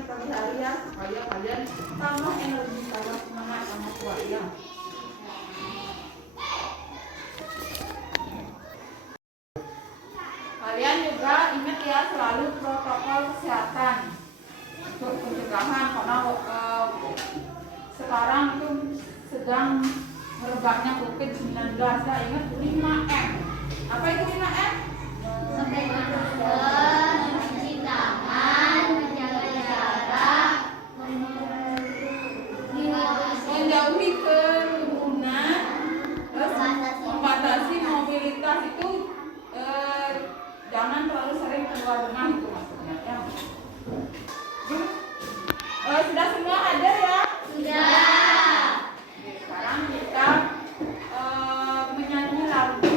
di pagi hari ya, supaya kalian tambah energi, tambah semangat, tambah kuat ya. Kalian juga ingat ya selalu protokol kesehatan untuk pencegahan, karena sekarang itu sedang merebaknya COVID-19. Ya, ingat 5M. Apa itu 5M? Mencuci tangan, menjaga jarak, menjauhi kerumunan, terus membatasi mobilitas itu, jangan terlalu sering keluar rumah itu maksudnya ya. Sudah semua hadir ya? sudah. Sekarang kita menyanyi lagu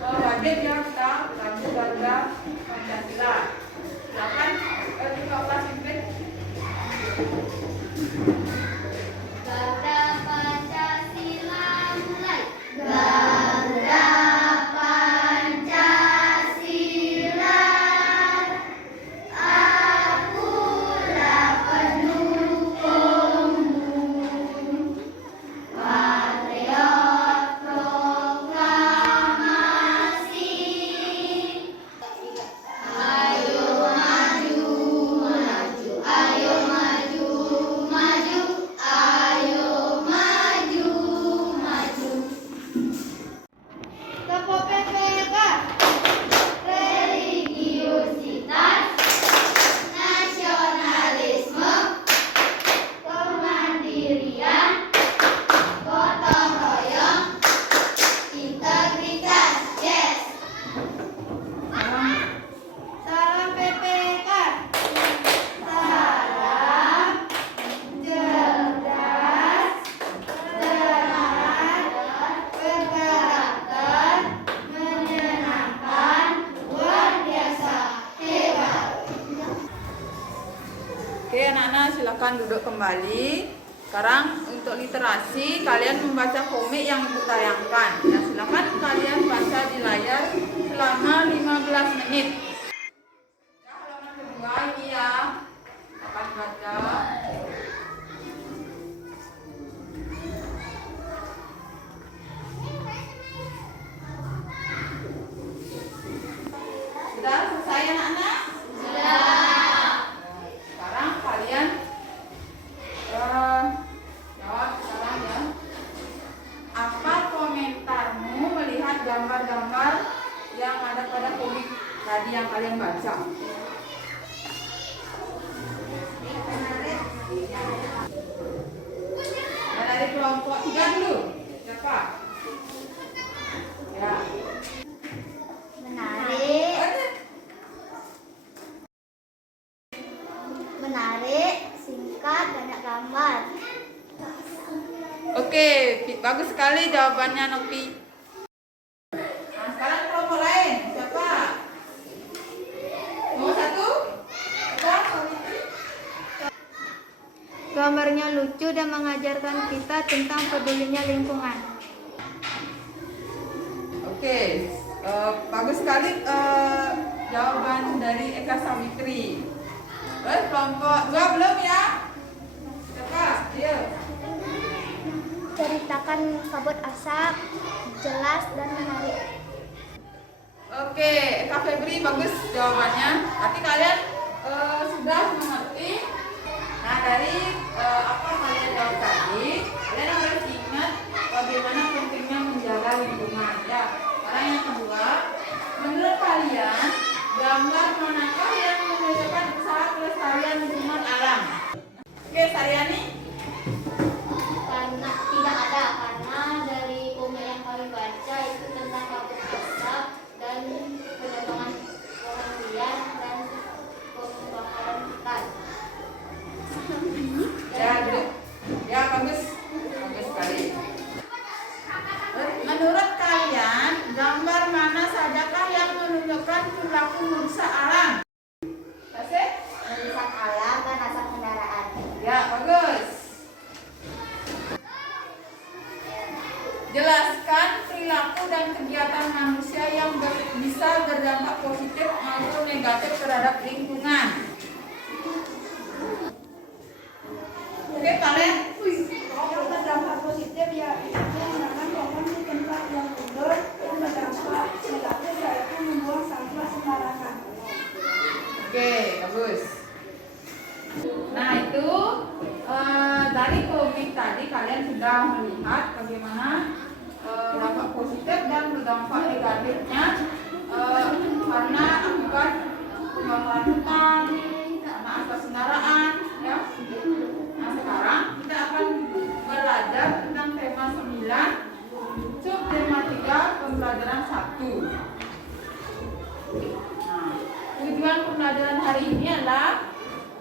wajib ya, kita lagu Garuda Pancasila. Silakan kita ulas pimpin. Garuda Pancasila mulai. Garuda Pancasila, akulah pendukungmu. Patriot proklamasi. Ayo maju, maju, ayo maju, maju, ayo maju, maju. Kepo PPK, religiusitas, nasionalisme, kemandirian, gotong royong, integritas. Yes. Salam PPK. Salam cerdas, cermat, berkarakter, menyenangkan, luar biasa, hebat. Oke anak-anak, silakan duduk kembali. Sekarang untuk literasi, kalian membaca komik yang ibu tayangkan. Nah, silakan kalian baca di layar selama 15 menit. Ya, halaman kedua ini ya, akan baca. Sudah selesai anak-anak? Sudah. Sekarang kalian jawab sekarang ya. Apa komentarmu melihat gambar-gambar yang ada pada komik tadi yang kalian baca? Ya, dari kelompok 3 dulu. Siapa? Ya. Menarik, menarik, singkat, banyak gambar. Oke, bagus sekali jawabannya Nopi. Nah, sekarang kelompok lain. Siapa? Nomor 1? Siapa? Gambarnya lucu dan mengajarkan kita tentang pedulinya lingkungan. Oke, bagus sekali jawaban dari Eka Sawitri. Kelompok 2 belum ya? Siapa? Ayo. Ceritakan kabut asap, jelas dan menarik. Oke, Kak Febri bagus jawabannya. Berarti kalian sudah mengerti. Nah, dari apa kalian jawab tadi, kalian harus ingat bagaimana pentingnya menjaga lingkungan ya. Sekarang yang kedua, menurut kalian gambar manakah yang menunjukkan usaha pelestarian lingkungan alam? Oke, Saryani. Karena tidak ada, karena dari komik yang kami baca itu tentang kabut asap dan penebangan pohon liar dan pembakaran hutan. Ya, ya bagus, bagus sekali. Menurut kalian, gambar mana sajakah yang menunjukkan perilaku merusak alam? Kasih? Merusak alam dan asap kendaraan. Ya, bagus. Jelaskan perilaku dan kegiatan manusia yang bisa berdampak positif maupun negatif terhadap lingkungan. Oke, bagus. Nah itu dari komik tadi kalian sudah melihat bagaimana dampak positif dan berdampak negatifnya karena akibat pembakaran hutan, karena asap kendaraan, ya. Nah sekarang kita akan belajar tentang tema 9, sub tema 3 pembelajaran 1. Nah, tujuan pembelajaran hari ini adalah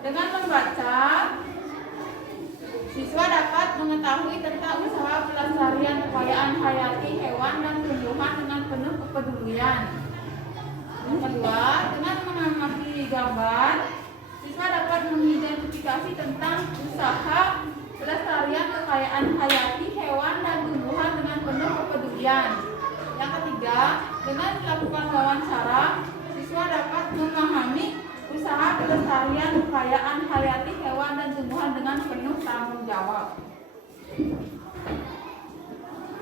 dengan membaca, siswa dapat mengetahui tentang usaha pelestarian kekayaan hayati hewan dan tumbuhan dengan penuh kepedulian. Yang kedua, dengan mengamati gambar, siswa dapat mengidentifikasi tentang usaha pelestarian kekayaan hayati hewan dan tumbuhan dengan penuh kepedulian. Yang ketiga, dengan melakukan wawancara, siswa dapat memahami usaha pelestarian kekayaan hayati hewan dan tumbuhan dengan penuh tanggung jawab.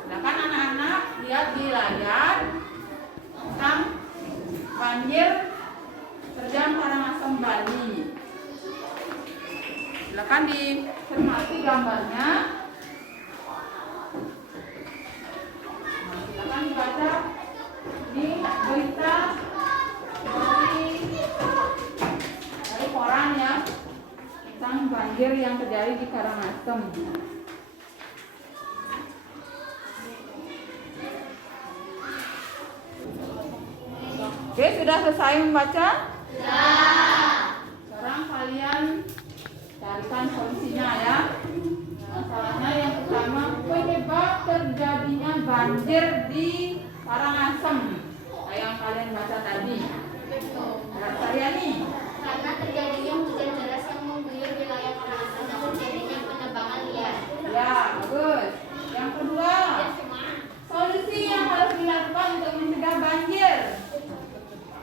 Silakan anak-anak lihat di layar tentang banjir terjang Karangasem Bali. Silakan dicermati gambarnya. Nah, silakan dibaca di berita dari koran ya tentang banjir yang terjadi di Karangasem. Oke, sudah selesai membaca? Sudah. Sekarang kalian carikan solusinya ya. Masalahnya yang pertama, penyebab terjadinya banjir di Karangasem yang kalian baca tadi. Saryani. Karena terjadinya hujan deras yang mengguyur wilayah Karangasem dan terjadinya penebangan liar. Ya, bagus. Yang kedua, solusi yang harus dilakukan untuk mencegah banjir.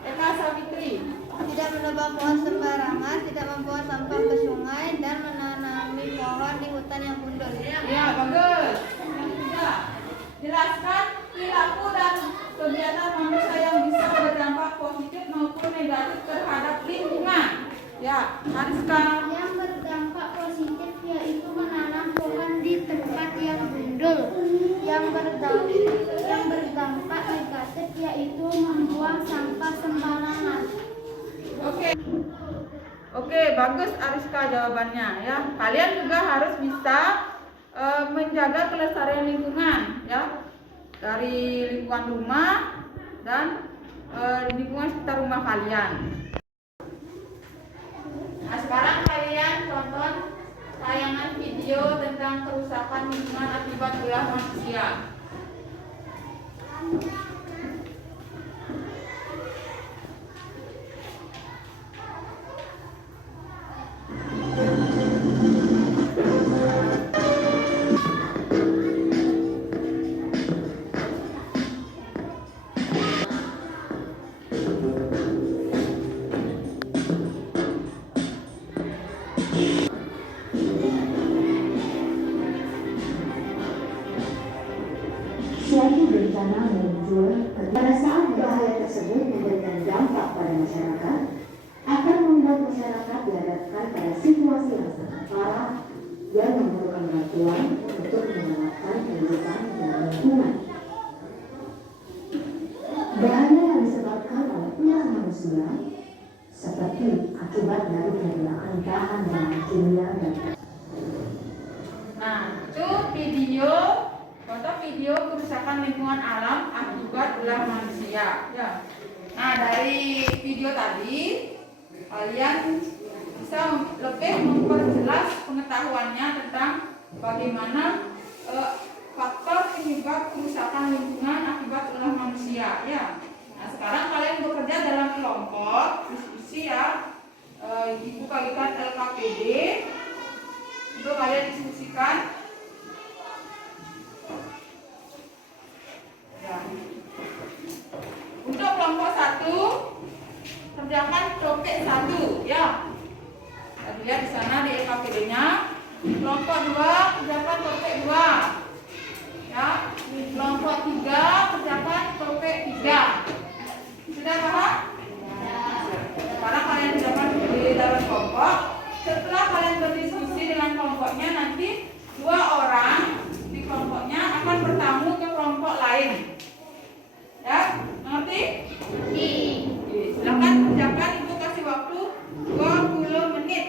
Eka Savitri. Tidak menebang pohon sembarangan, tidak membuang sampah ke sungai, dan menanami pohon di hutan yang gundul. Ya, bagus. Yang ketiga, jelaskan perilaku dan kegiatan manusia yang bisa berdampak positif maupun negatif terhadap lingkungan. Ya, Hariska. Yang berdampak positif yaitu menanam pohon di tempat yang gundul. Yang berdampak negatif yaitu membuang sampah sembarangan. Oke, bagus Ariska jawabannya ya. Kalian juga harus bisa menjaga kelestarian lingkungan ya. Dari lingkungan rumah dan lingkungan sekitar rumah kalian. Nah, sekarang kalian tonton tayangan video tentang kerusakan lingkungan akibat ulah manusia. Suatu bencana muncul pada saat bahaya tersebut memberikan dampak pada masyarakat akan membuat masyarakat dihadapkan pada situasi yang sangat parah yang memerlukan bantuan untuk menyelamatkan kehidupan dan lingkungan. Bahaya yang disebabkan oleh ulah manusia seperti akibat dari penggunaan bahan-bahan kimia dan Nah, itu foto video kerusakan lingkungan alam akibat ulah manusia. Ya. Nah, dari video tadi kalian bisa lebih memperjelas pengetahuannya tentang bagaimana faktor penyebab kerusakan lingkungan akibat ulah manusia. Ya. Nah, sekarang kalian bekerja dalam kelompok diskusi ya. Ibu bagikan LKPD untuk kalian diskusikan. Ya. Untuk kelompok 1 kerjakan topik 1 ya. Kita lihat di sana di LKPD-nya. Kelompok 2 kerjakan topik 2. Ya. Kelompok 3 kerjakan topik 3. Sudah paham? Sekarang kalian kerjakan kelompok. Setelah kalian berdiskusi dengan kelompoknya, nanti 2 orang di kelompoknya akan bertamu ke kelompok lain. Ya, ngerti? Oke, silakan kerjakan. Ibu kasih waktu 20 menit.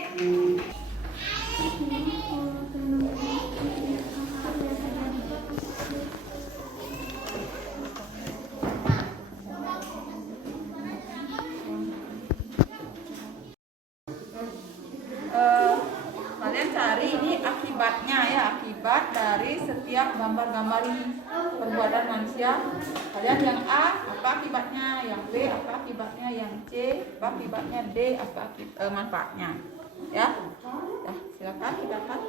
Kalian cari ini akibatnya ya, akibat dari setiap gambar-gambar ini, perbuatan manusia. Kalian yang A apa akibatnya, yang B apa akibatnya, yang C apa akibatnya, D apa manfaatnya. Ya, silakan silakan.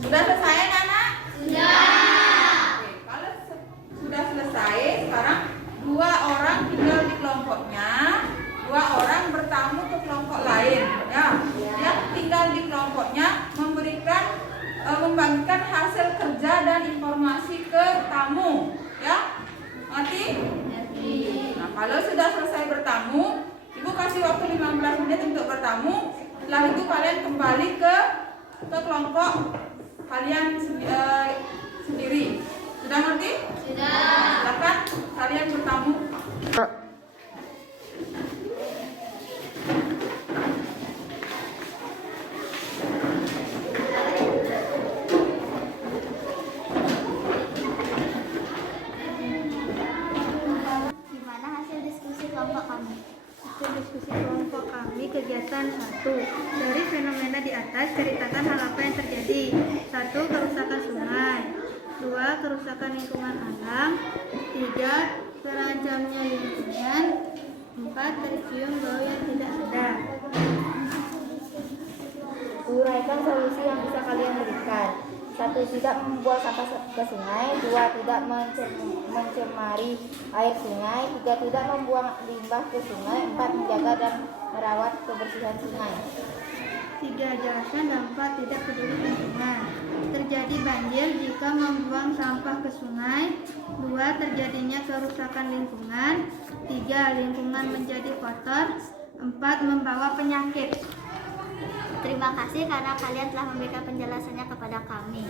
Sudah selesai anak? Sudah selesai. Sekarang 2 orang tinggal di kelompoknya, 2 orang bertamu ke kelompok lain. Ya, dia tinggal di kelompoknya membagikan hasil kerja dan informasi ke tamu. Ya, ngerti? Nah, kalau sudah selesai bertamu, ibu kasih waktu 15 menit untuk bertamu. Setelah itu kalian kembali ke kelompok kalian sendiri. Sudah ngerti? Sudah. Silakan kalian bertamu. Gimana hasil diskusi kelompok kami? Hasil diskusi kelompok kami kegiatan 1. Dari fenomena di atas, ceritakan hal apa yang terjadi. 1. Kerusakan sungai. 2. Kerusakan lingkungan alam. 3. Terancamnya lingkungan. 4. Tercium bau yang tidak sedap. Uraikan solusi yang bisa kalian berikan. 1. Tidak membuang sampah ke sungai. 2. Tidak mencemari air sungai. 3. Tidak membuang limbah ke sungai. 4. Menjaga dan merawat kebersihan sungai. 3. Jelaskan dampak tidak peduli lingkungan. Terjadi banjir jika membuang sampah ke sungai. 2. Terjadinya kerusakan lingkungan. 3. Lingkungan menjadi kotor. 4. Membawa penyakit. Terima kasih karena kalian telah memberikan penjelasannya kepada kami.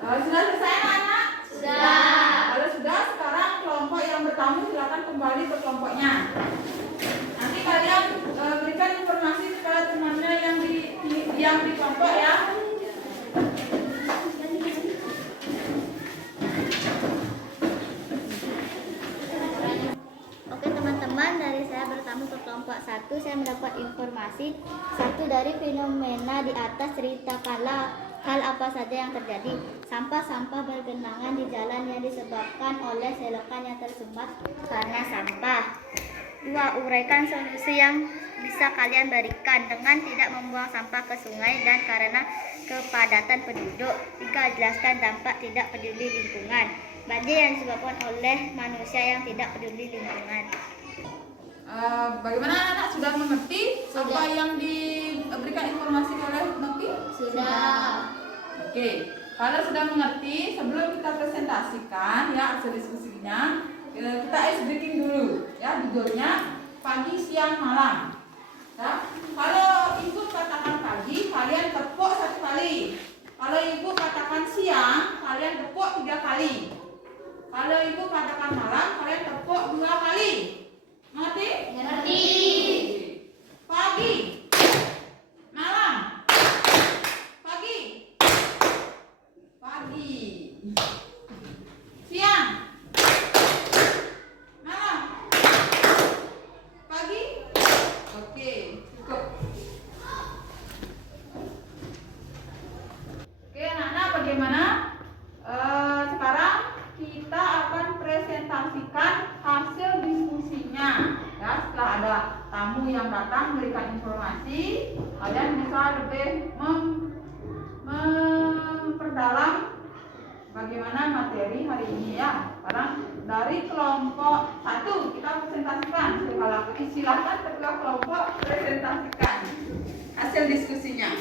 Sudah selesai anak? Sudah. Kalau sudah, sekarang kelompok yang bertamu silakan kembali ke kelompoknya. Nanti kalian berikan informasi kepada temannya yang di kelompok ya. Oke teman-teman, dari saya bertamu ke kelompok 1, saya mendapat informasi 1. Dari fenomena di atas, ceritakanlah hal apa saja yang terjadi. Sampah-sampah bergenangan di jalan yang disebabkan oleh selokan yang tersumbat karena sampah. 2. Uraikan solusi yang bisa kalian berikan dengan tidak membuang sampah ke sungai dan karena kepadatan penduduk. 3. Jelaskan dampak tidak peduli lingkungan. Banjir yang disebabkan oleh manusia yang tidak peduli lingkungan. Bagaimana anak sudah mengerti apa yang diberikan informasi oleh Noki? Sudah. Oke, kalau sudah mengerti, sebelum kita presentasikan ya hasil diskusinya, kita ice breaking dulu ya, judulnya pagi, siang, malam. Ya. Kalau ibu katakan pagi, kalian tepuk 1 kali. Kalau ibu katakan siang, kalian tepuk 3 kali. Kalau ibu katakan malam, kalian tepuk 2 kali. Mengerti? Mengerti. Pagi, malam, pagi, pagi, siang, malam, pagi. Oke, cukup. Oke, anak-anak, bagaimana? Sekarang kita akan presentasikan hasil diskusinya. Ya, setelah ada tamu yang datang memberikan informasi, kalian bisa lebih memperdalam bagaimana materi hari ini ya. Sekarang dari kelompok 1 kita presentasikan. Silakan ketua kelompok presentasikan hasil diskusinya.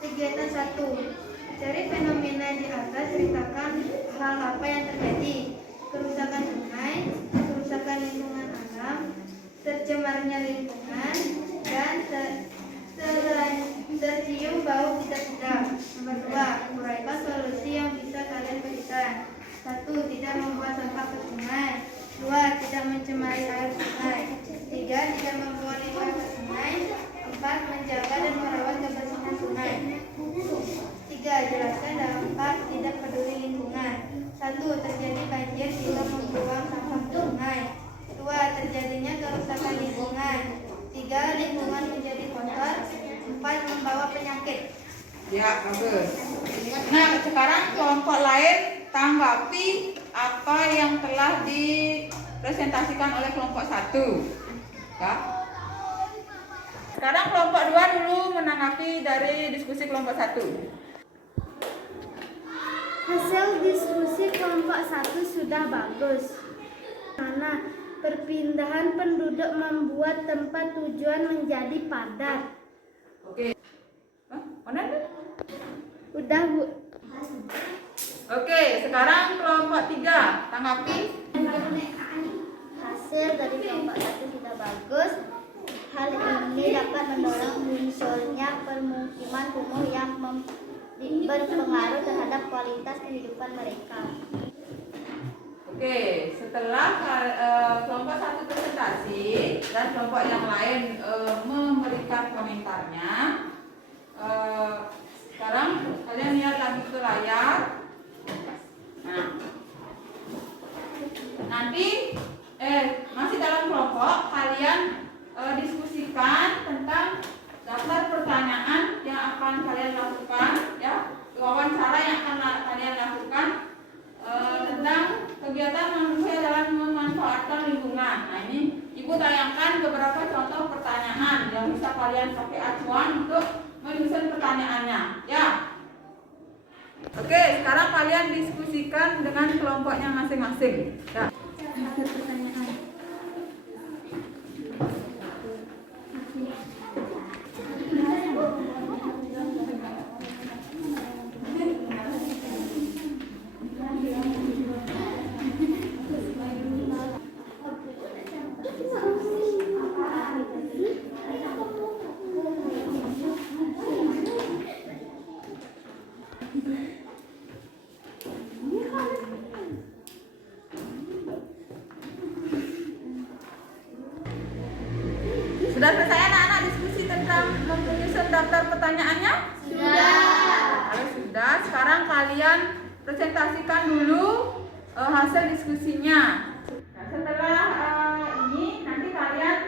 Kegiatan 1. Dari fenomena di atas, ceritakan hal apa yang terjadi. Kerusakan sungai, kerusakan lingkungan alam, tercemarnya lingkungan, dan tercium bau tidak sedap. Nomor 2, uraikan solusi yang bisa kalian berikan. 1. Tidak membuang sampah ke sungai. 2. Tidak mencemari air sungai. 3. Tidak membuang limbah ke sungai. 4. Menjaga dan merawat kebersihan sungai. 3. Jelaskan dampak tidak peduli lingkungan. 1. Terjadi banjir jika membuang sampah ke sungai. 2. Terjadinya kerusakan lingkungan. 3. Lingkungan menjadi kotor. 4. Membawa penyakit. Ya, bagus. Nah, sekarang kelompok lain tanggapi apa yang telah dipresentasikan oleh kelompok 1. Ya. Sekarang kelompok 2 dulu menanggapi dari diskusi kelompok 1. Hasil diskusi kelompok 1 sudah bagus. Karena perpindahan penduduk membuat tempat tujuan menjadi padat. Oke. Hah? Mana tuh? Udah, Bu. Oke, sekarang kelompok 3 tanggapi. Hasil dari kelompok 1 sudah bagus. Hal ini dapat mendorong munculnya permukiman kumuh yang berpengaruh terhadap kualitas kehidupan mereka. Oke, setelah kelompok 1 presentasi dan kelompok yang lain memberikan komentarnya, sekarang kalian lihat lagi ke layar. Nah, nanti masih dalam kelompok kalian diskusikan tentang daftar pertanyaan yang akan kalian lakukan, ya, wawancara yang akan kalian lakukan tentang kegiatan manusia dalam memanfaatkan lingkungan. Nah, ini Ibu tayangkan beberapa contoh pertanyaan yang bisa kalian pakai acuan untuk menyusun pertanyaannya, ya. Oke, sekarang kalian diskusikan dengan kelompoknya masing-masing. Ya. Pertanyaan. Sudah selesai anak-anak diskusi tentang menyusun daftar pertanyaannya? Kalau sudah, sekarang kalian presentasikan dulu hasil diskusinya. Nah, setelah ini nanti kalian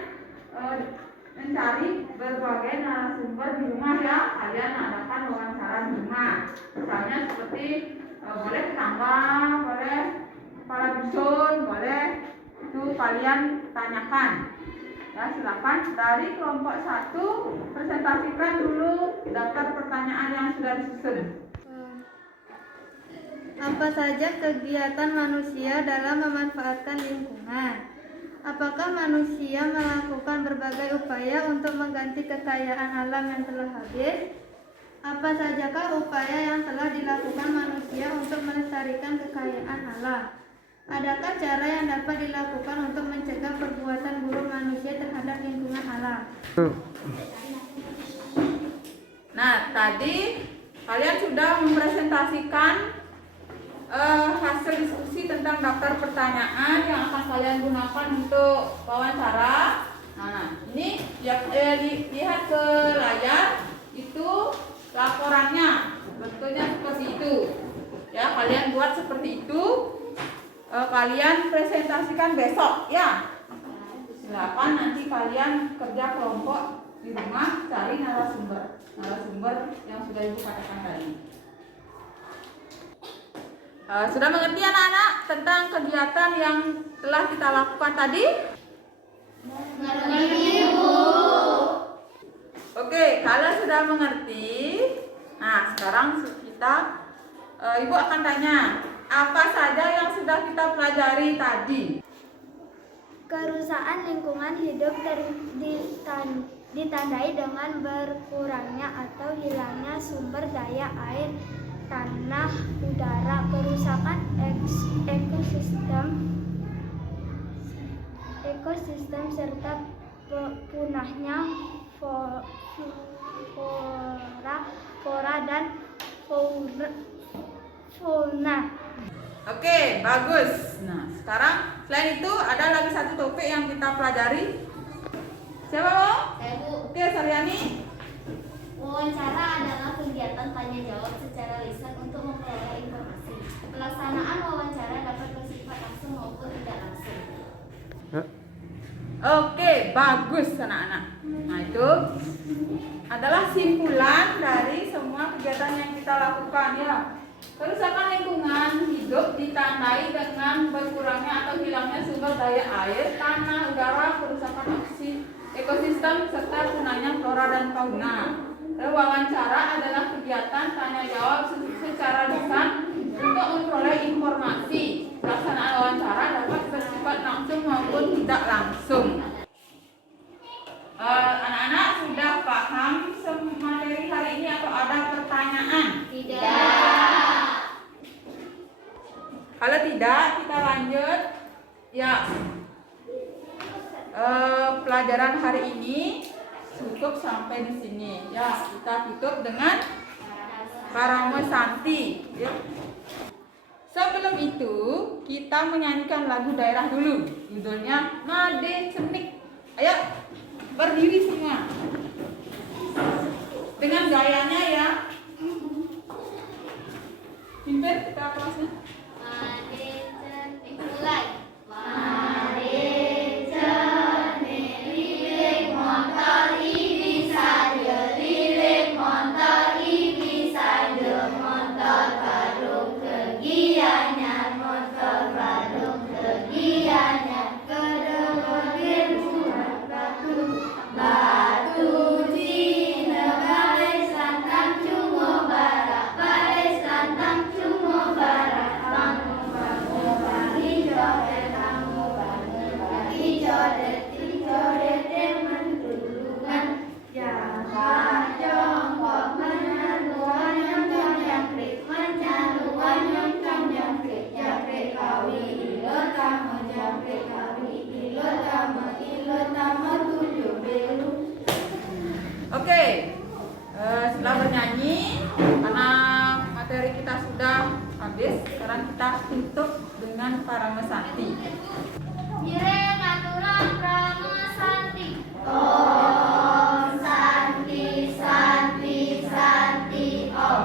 mencari berbagai narasumber di rumah, ya. Kalian adakan wawancara di rumah. Misalnya seperti boleh tetangga, boleh kepala dusun, boleh itu kalian tanyakan. Ya, silakan dari kelompok 1 presentasikan dulu daftar pertanyaan yang sudah disusun. Apa saja kegiatan manusia dalam memanfaatkan lingkungan? Apakah manusia melakukan berbagai upaya untuk mengganti kekayaan alam yang telah habis? Apa sajakah upaya yang telah dilakukan manusia untuk melestarikan kekayaan alam? Adakah cara yang dapat dilakukan untuk mencegah perbuatan buruk manusia terhadap lingkungan alam? Nah, tadi kalian sudah mempresentasikan hasil diskusi tentang daftar pertanyaan yang akan kalian gunakan untuk wawancara. Nah, ini lihat ke layar, itu laporannya, bentuknya seperti itu. Ya, kalian buat seperti itu. Kalian presentasikan besok, ya. Silakan nanti kalian kerja kelompok di rumah cari narasumber yang sudah Ibu katakan tadi. Sudah mengerti anak-anak tentang kegiatan yang telah kita lakukan tadi? Mengerti, Bu. Oke, kalau sudah mengerti, nah sekarang Ibu akan tanya, apa saja yang sudah kita pelajari tadi? Kerusakan lingkungan hidup ditandai dengan berkurangnya atau hilangnya sumber daya air tanah, udara, kerusakan ekosistem serta punahnya flora dan fauna. Oke, bagus. Nah, sekarang selain itu ada lagi satu topik yang kita pelajari. Siapa lo? Saya Bu. Oke, Saryani. Wawancara adalah kegiatan tanya jawab secara lisan untuk memperoleh informasi. Pelaksanaan wawancara dapat bersifat langsung maupun tidak langsung. Oke, bagus anak-anak. Nah, itu adalah simpulan dari semua kegiatan yang kita lakukan ya. Kerusakan lingkungan hidup ditandai dengan berkurangnya atau hilangnya sumber daya air, tanah, udara, kerusakan ekosistem serta punahnya flora dan fauna. Wawancara adalah kegiatan tanya jawab secara lisan untuk memperoleh informasi. Pelaksanaan wawancara dapat bersifat langsung maupun tidak langsung. Anak-anak sudah paham materi hari ini atau ada pertanyaan? Tidak. Kalau tidak, kita lanjut. Ya, pelajaran hari ini cukup sampai di sini. Ya, kita tutup dengan Parama Santi. Ya. Sebelum itu, kita menyanyikan lagu daerah dulu. Judulnya Nade Cenik. Ayo, berdiri semua. Dengan gayanya ya. Pimpin kita kelasnya. Mulai. Oke, setelah bernyanyi, karena materi kita sudah habis, sekarang kita tutup dengan Parama Santi. Mireng aturan Parama Santi. Santi, Santi, Santi, Om.